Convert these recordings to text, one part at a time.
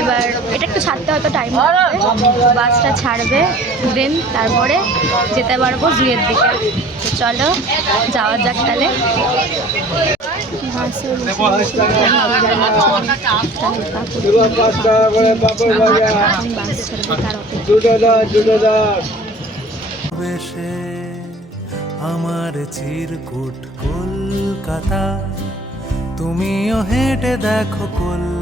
এবার এটা একটু ছাড়তে হয়তো টাইম লাগবে। বাসটা ছাড়বে দেন তারপরে যেতে পারব জুয়ের দিকে। চলো, যাওয়া যাক তাহলে। আমার চিরকুট কলকাতা। তুমিও হেঁটে দেখো কলকাতা।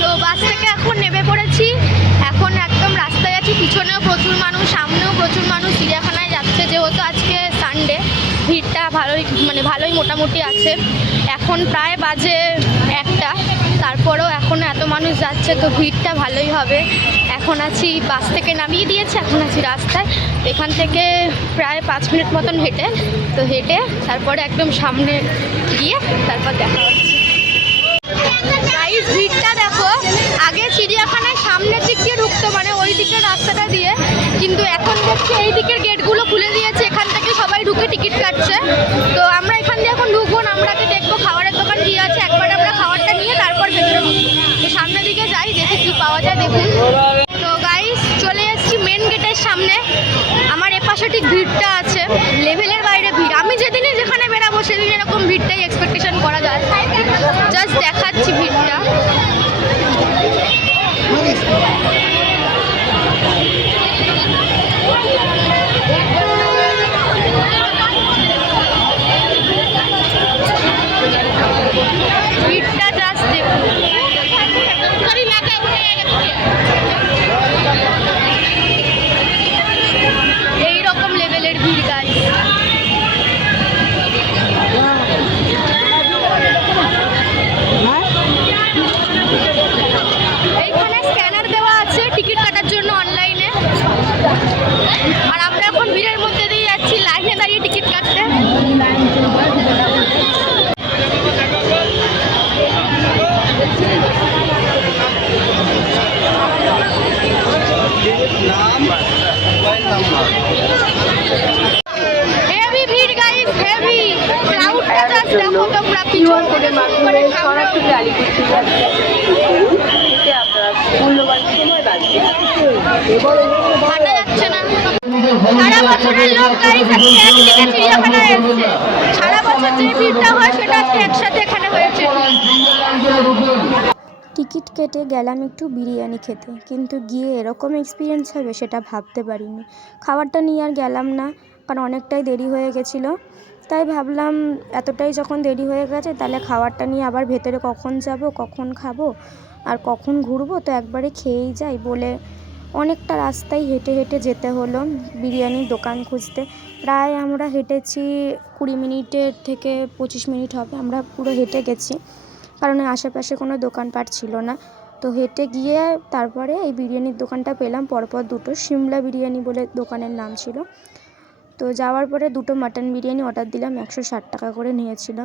তো বাস এখন নেমে পড়েছি। এখন একদম রাস্তায় আছি, পিছনেও প্রচুর মানুষ, সামনেও প্রচুর মানুষ। চিড়িয়াখানায় যাচ্ছে, যেহেতু আজকে সানডে ভিড়টা ভালোই মানে ভালোই মোটামুটি আছে। এখন প্রায় বাজে একটা, তারপরেও এখন এত মানুষ যাচ্ছে, তো ভিড়টা ভালোই হবে। এখন আছি বাস থেকে নামিয়ে দিয়েছে, এখন আছি রাস্তায়। এখান থেকে প্রায় পাঁচ মিনিট মতন হেঁটে, তো হেঁটে তারপরে একদম সামনে গিয়ে তারপর দেখা হচ্ছে। ভিড়টা দেখো, আগে চিড়িয়াখানায় সামনের দিক দিয়ে ঢুকতো মানে ওই দিকের রাস্তাটা দিয়ে, কিন্তু এখন দেখছি এই দিকের গেটগুলো খুলে দিয়েছে, এখান থেকে সবাই ঢুকে টিকিট কাটছে। তো আমরা এখান দিয়ে এখন ঢুকবো না, আমরা আগে দেখব খাবারের দোকান কি আছে, একবার আমরা খাবারটা নিয়ে তারপর ভেতরে ঢুকবো। তো সামনের দিকে যাই, দেখি কি পাওয়া যায় দেখুন তো গাইস চলে এসেছি মেন গেটের সামনে আমার এপাশে ঠিক ভিড়টা আছে লেভেলের বাইরে ভিড় আমি যেদিনই যেখানে বেরাবো সেদিন এরকম ভিড়টাই এক্সপেকটেশন করা যায় জাস্ট দেখাচ্ছি ভিড়টা ভিড়টা জাস্ট দেখুন এই রকম লেভেলের ভিড় গাই এইখানে স্ক্যানার দেওয়া আছে টিকিট কাটার জন্য অনলাইনে আর আমরা এখন ভিড়ের মধ্যে দিয়ে যাচ্ছি লাইনে দাঁড়িয়ে টিকিট কাটতে হেভি ভিড় গাইস হেভি ক্রাউডটা জাস্ট দেখো তোমরা পিছন থেকে শুরু করে সামনে সরাসরি আলিপুর থেকে আসছে আপনার মূল্যবান সময় লাগবে হাঁটা যাচ্ছে না। সারা বছরের লোক গাইস আজকে একদিকে চিড়িয়াখানায় এসছে সারা বছর যে ভিড়টা হয় সেটা আজকে একসাথে এখানে হয়েছে। টিকিট কেটে গেলাম একটু বিরিয়ানি খেতে কিন্তু গিয়ে এরকম এক্সপিরিয়েন্স হবে সেটা ভাবতে পারিনি। খাবারটা নিয়ে আর গেলাম না কারণ অনেকটাই দেরি হয়ে গেছিল। তাই ভাবলাম এতটাই যখন দেরি হয়ে গেছে, তাহলে খাবারটা নিয়ে আবার ভেতরে কখন যাব, কখন খাব আর কখন ঘুরবো তো একবারে খেয়েই যাই বলে অনেকটা রাস্তায় হেঁটে হেঁটে যেতে হলো বিরিয়ানির দোকান খুঁজতে। প্রায় আমরা হেঁটেছি কুড়ি মিনিটের থেকে পঁচিশ মিনিট হবে, আমরা পুরো হেঁটে গেছি কারণ আশেপাশে কোনো দোকানপাট ছিল না। তো হেঁটে গিয়ে তারপরে এই বিরিয়ানির দোকানটা পেলাম, পরপর দুটো সিমলা বিরিয়ানি বলে দোকানের নাম ছিল। তো যাওয়ার পরে দুটো মাটন বিরিয়ানি অর্ডার দিলাম, একশো ষাট টাকা করে নিয়েছিল।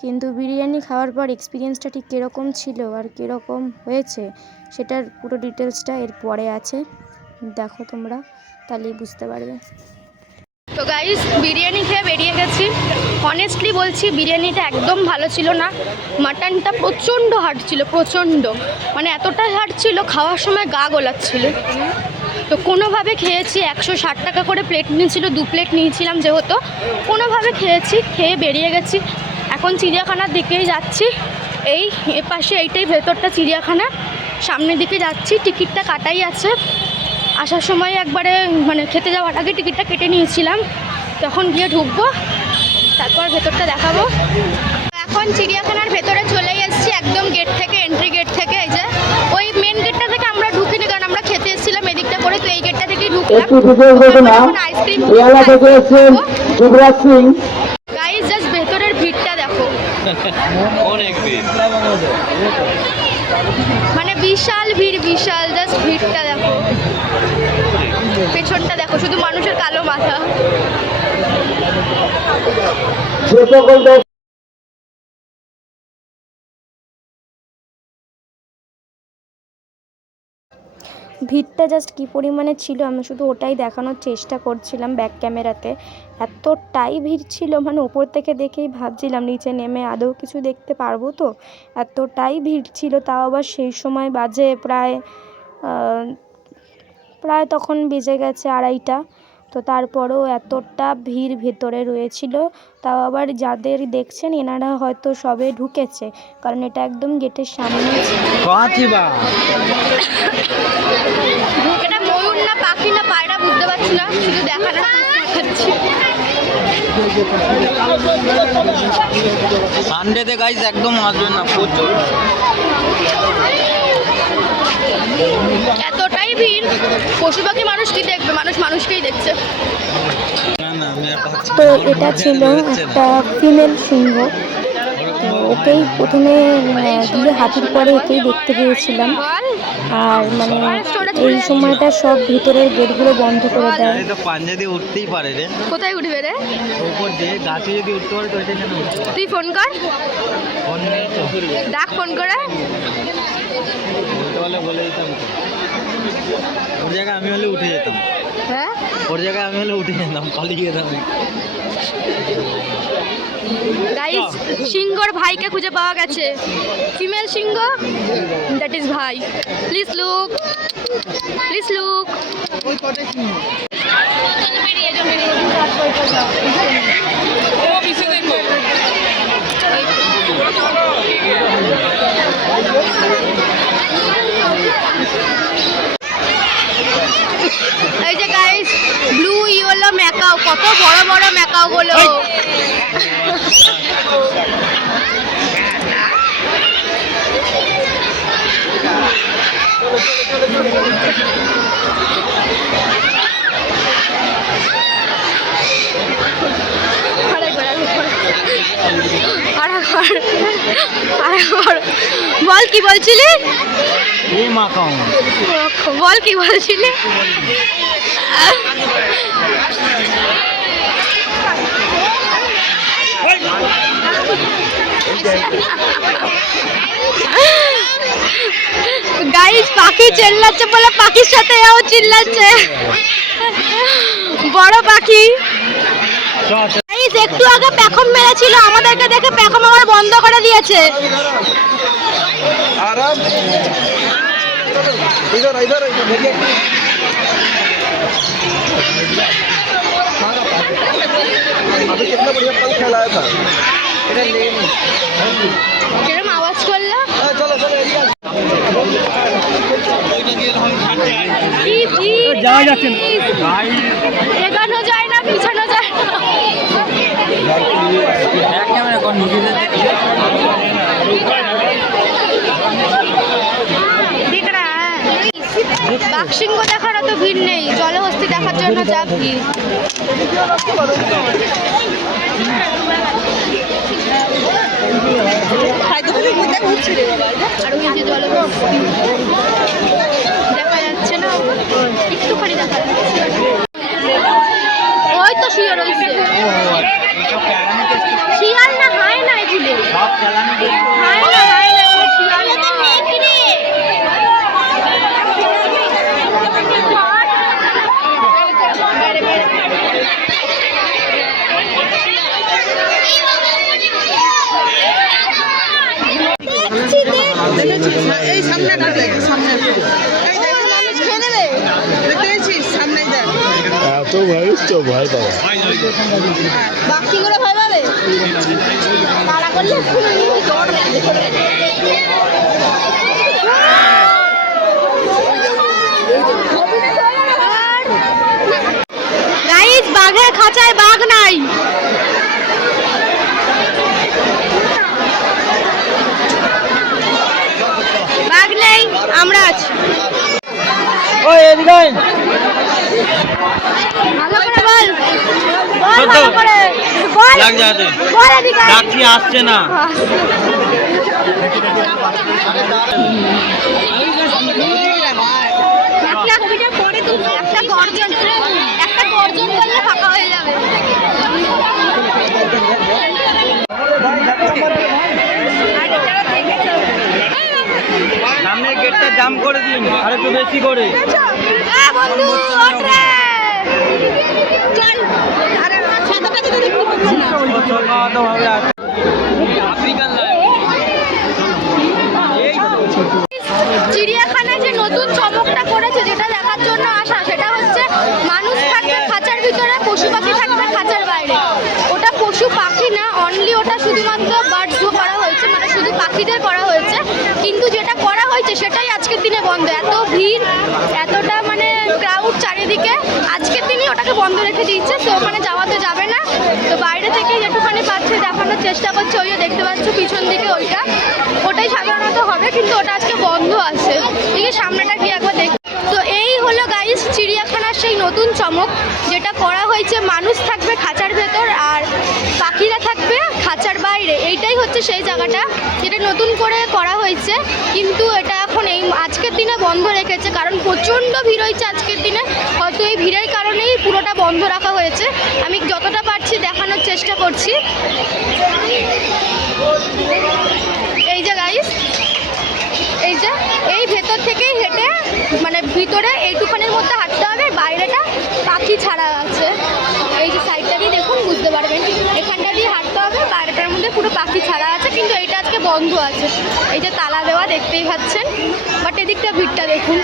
কিন্তু বিরিয়ানি খাওয়ার পর এক্সপিরিয়েন্সটা ঠিক কীরকম ছিল আর কীরকম হয়েছে, সেটার পুরো ডিটেলসটা এর পরে আছে। দেখো তোমরা, তাহলেই বুঝতে পারবে। তো গাইস বিরিয়ানি খেয়ে বেরিয়ে গেছি। অনেস্টলি বলছি, বিরিয়ানিটা একদম ভালো ছিল না। মাটনটা প্রচণ্ড হার্ড ছিল, প্রচণ্ড। মানে এতটাই হার্ড ছিল, খাওয়ার সময় গা গোলাচ্ছিল। তো কোনোভাবে খেয়েছি, একশো ষাট টাকা করে প্লেট নিয়েছিল, দু প্লেট নিয়েছিলাম যেহেতু। কোনোভাবে খেয়েছি, খেয়ে বেরিয়ে গেছি। এখন চিড়িয়াখানার দিকেই যাচ্ছি। এই এপাশে এইটাই ভেতরটা চিড়িয়াখানা। সামনের দিকে যাচ্ছি, টিকিটটা কাটাই আছে। আসার সময় একবারে মানে খেতে যাওয়ার আগে টিকিটটা কেটে নিয়েছিলাম। তখন গিয়ে ঢুকবো, তারপর ভেতরটা দেখাবো। এখন চিড়িয়াখানার ভেতরে চলে এসেছি, একদম গেট থেকে এন্ট্রি গেট থেকে এই যে ওই মেন গেটটা থেকে আমরা ঢুকিনি কারণ আমরা খেতে এসেছিলাম এদিকটা করে একটি বিশেষ ঘটনা পেয়ালা থেকে এসছেন যুবরাজ সিং। গাইস জাস্ট ভেতরের ভিড়টা দেখো। অনেক ভিড়। মানে বিশাল ভিড় বিশাল জাস্ট ভিড়টা দেখো। পেছনটা দেখো শুধু মানুষের কালো মাথা। ভিড়টা জাস্ট কী পরিমাণে ছিল? আমি শুধু ওটাই দেখানোর চেষ্টা করছিলাম ব্যাক ক্যামেরাতে এতটাই ভিড় ছিল মানে উপর থেকে দেখেই ভাবছিলাম, নিচে নেমে আদৌ কিছু দেখতে পারব তো। এতটাই ভিড় ছিল, তাও আবার সেই সময় বাজে প্রায় প্রায় তখন বেজে গেছে আড়াইটা। তো তারপরেও এতটা ভিড় ভেতরে রয়েছিল তাও আবার যাদের দেখছেন এনারা হয়তো সবে ঢুকেছে কারণ এটা একদম গেটের সামনে ছিল। এটা ময়ূর না পাখি না পায়রা বুঝতে পারছি না শুধু সানডেতে গাইজ একদম আসবেন না প্রচুর। এতটাই ভিড় পশু পাখি মানুষ কি দেখবে? মানুষ মানুষকেই দেখছে। তো এটা ছিল একটা ফিমেল সিংহ। ওকেই প্রথমে গিয়ে হাতির পরে একেই দেখতে পেয়েছিলাম। আর মানে এই সময়টা সব ভিতরের গেটগুলো বন্ধ করে দেয়। তো পাঞ্জা দিয়ে উঠতেই পারে রে। কোথায় উঠবে রে? উপর দিয়ে গাছে যদি উঠতে পারে তো কেন তুই ফোন কর। ফোন নেই তো। ডাক ফোন করে। বলতে বলে দিতাম ওর জায়গায় আমি হলে উঠে যেতাম। হ্যাঁ? ওর জায়গায় আমি হলে উঠে যেতাম পালিয়ে যেতাম। গাইস সিংহর ভাইকে খুঁজে পাওয়া গেছে। ফিমেল সিংহ দ্যাট ইজ ভাই। প্লিজ লুক প্লিজ লুক এই যে গাইস ব্লু ইয়েলো ম্যাকাও কত বড় বড় ম্যাকাও গুলো আরেকবার। বল কি বলছিলি? বল কি বলছিলি? গাইস পাখি চেল্লাচ্ছে বলে পাখির সাথে এও চিল্লাচ্ছে। বড় পাখি। একটু আগে পেখম মেরেছিল আমাদেরকে দেখে পেখম আবার বন্ধ করে দিয়েছে। কিরম আওয়াজ করল? কি ভিড়, যাওয়া যাচ্ছে না। guys। এগানো যায় না পিছানো যায় বাঘসিংহ দেখার অত ভিড় নেই। জলহস্তি দেখার জন্য যা ভিড়। আর দেখা যাচ্ছে না। একটুখানি দেখা যাচ্ছে। তো রয়েছে। শিয়াল না হায় না এগুলো? হায় না হায় না এগুলো শিয়াল নয়। এই সামনে একটা দেখ সামনে এই দেখ মানুষ খেয়ে নেবে দেখতে পেয়েছিস সামনেই দেখ এত ভয় পাওয়া বাক্সিগুলো ভয় পাবে? তারা করলে গাইস বাঘের খাঁচায় বাঘ নাই। বাঘ নেই আমরা আছি। ওই এদিকে লাগ যাতে। ডাকছি আসছে না। সামনের গেটটা জাম করে দিন আর একটু বেশি করে। হ্যাঁ বন্ধু চিড়িয়াখানায় যে নতুন চমকটা করেছে যেটা দেখার জন্য আসা, সেটা হচ্ছে মানুষ থাকবে খাঁচার ভিতরে, পশু পাখি থাকবে খাঁচার বাইরে। ওটা পশু পাখি না অনলি ওটা শুধুমাত্র বার্ড জু করা হয়েছে মানে শুধু পাখিদের করা হয়েছে। কিন্তু যেটা করা হয়েছে, সেটাই আজকের দিনে বন্ধ। এত ভিড় এতটা মানে ক্রাউড চারিদিকে আজকের দিনই ওটাকে বন্ধ রেখে দিচ্ছে, তো ওখানে যাওয়া তো যাবে না। তো বাইরে থেকে যেটুখানি পাচ্ছে, দেখানোর চেষ্টা করছে, ওই যে দেখতে পাচ্ছ পিছন দিকে ওইটা। ওটাই সাধারণত হবে, কিন্তু ওটা আজকে বন্ধ আছে। ঠিক সামনেটা গিয়ে একবার দেখ। তো এই হলো গাইস চিড়িয়াখানার সেই নতুন চমক, যেটা করা হয়েছে, মানুষ থাকবে খাঁচার ভেতর আর পাখিরা থাকবে খাঁচার বাইরে। এইটাই হচ্ছে সেই জায়গাটা, যেটা নতুন করে করা হয়েছে, কিন্তু এটা এখন এই আজকের দিনে বন্ধ রেখেছে, কারণ প্রচণ্ড ভিড় হয়েছে আজকের দিনে হয়তো এই ভিড়ের কারণেই পুরোটা বন্ধ রাখা হয়েছে। আমি যতটা পারছি দেখানোর চেষ্টা করছি। এই যে গাইস এই যে, এই ভেতর থেকেই হেঁটে মানে ভিতরে এইটুখানির মধ্যে হাঁটতে হবে, বাইরেটা পাখি ছাড়া আছে। এই যে সাইডটা দিয়ে দেখুন, বুঝতে পারবেন। এখানটা দিয়ে হাঁটতে হবে, বাইরেটার মধ্যে পুরো পাখি ছাড়া আছে, কিন্তু এইটা আজকে বন্ধ আছে। এই যে তালা দেওয়া দেখতেই পাচ্ছেন বাট এদিকটা ভিড়টা দেখুন।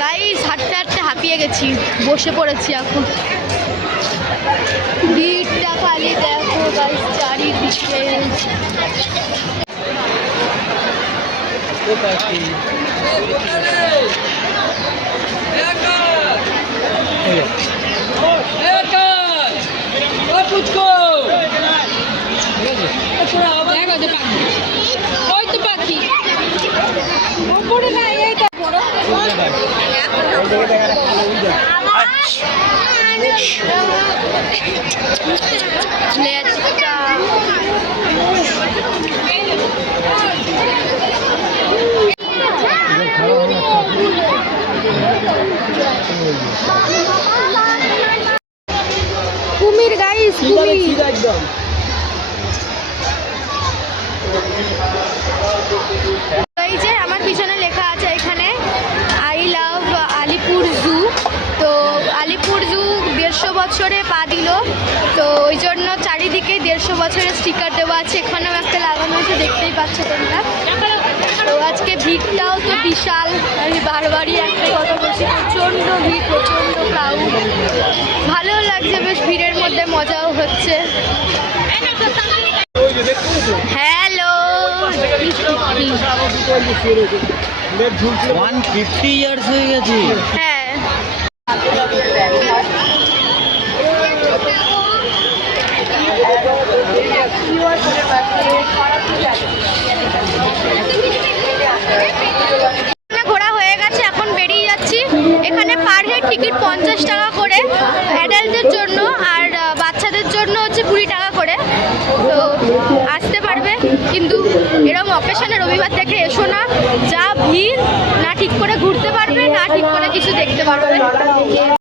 গাইস হাঁটতে হাঁটতে হাঁপিয়ে গেছি। বসে পড়েছি এখন। ভিড়টা খালি দেখো গাইস চারিদিকে। লেজটা কুমির গাইস কুমির। এই যে আমার পিছনে লেখা আছে এখানে আই লাভ আলিপুর জু তো আলিপুর জু দেড়শো বছরে পা দিল। তো ওই জন্য চারিদিকে দেড়শো বছরের স্টিকার দেওয়া আছে। এখানেও একটা লাগানো আছে দেখতেই পাচ্ছ তোমরা। তো আজকে ভিড়টাও তো বিশাল। আমি বারবারই একটা কথা বলছি প্রচণ্ড ভিড় প্রচণ্ড ক্রাউড ভালো লাগছে বেশ ভিড়ের মধ্যে মজাও হচ্ছে। হ্যালো হ্যাঁ এখানে ঘোরা হয়ে গেছে এখন বেরিয়ে যাচ্ছি এখানে পার হেড টিকিট পঞ্চাশ টাকা করে অ্যাডাল্টদের জন্য আর বাচ্চাদের জন্য হচ্ছে কুড়ি টাকা করে। তো আসতে পারবে, কিন্তু এরকম অকেশনে রবিবার থেকে এসো না। যা ভিড়, না ঠিক করে ঘুরতে পারবে, না ঠিক করে কিছু দেখতে পারবে।